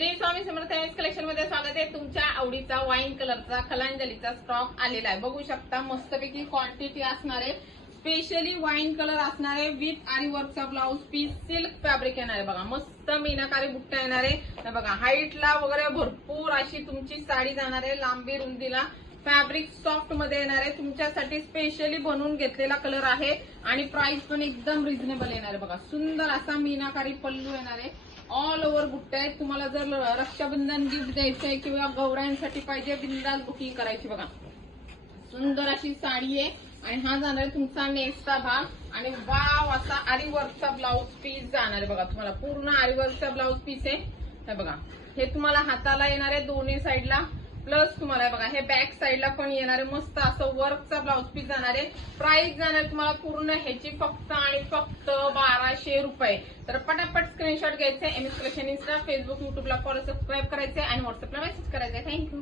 Shri Swami Samarth collection मध्ये स्वागत आहे। तुमच्या आवडीचा वाईन कलरचा कलांजलीचा स्टॉक आलेला आहे। बघू शकता मस्तपैकी क्वांटिटी असणार आहे। स्पेशली वाईन कलर असणार आहे विथ आरी वर्कचा ब्लाउज पीस, सिल्क फॅब्रिक येणार आहे। बघा मस्त मीनाकारी बुट्टा येणार आहे। बघा हाईटला वगैरे भरपूर अशी तुमची साडी जाणार आहे। लांबी रुंदीला फॅब्रिक सॉफ्ट मध्ये येणार आहे। तुमच्यासाठी स्पेशली बनवून घेतलेला कलर आहे आणि प्राइस पण एकदम रिझनेबल येणार आहे। बघा सुंदर असा मीनाकारी पल्लू येणार आहे। ऑल ओव्हर बुट्टे आहेत। तुम्हाला जर रक्षाबंधन गिफ्ट द्यायचंय किंवा गौरांसाठी पाहिजे बिंदास बुकिंग करायची। बघा सुंदर अशी साडी आहे आणि हा जाणार आहे तुमचा नेक्स्टचा भाग आणि वाव असा आरी वर्कचा ब्लाउज पीस जाणार आहे। बघा तुम्हाला पूर्ण आरी वर्कचा ब्लाउज पीस आहे। हे बघा हे तुम्हाला हाताला येणार आहे दोन्ही साईडला, प्लस तुम्हाला बघा हे बॅक साईडला पण येणार आहे। मस्त असं वर्कचा ब्लाउज पीस जाणार आहे। प्राइस जाणार तुम्हाला पूर्ण ह्याची फक्त आणि फक्त 1200 रुपये। तर पटापट स्क्रीनशॉट घ्यायचे। एमएस कलेक्शन इंस्टा, फेसबुक, युट्यूबला फॉलो, सबस्क्राईब करायचे आणि व्हॉट्सअपला मेसेज करायचे। थँक्यू।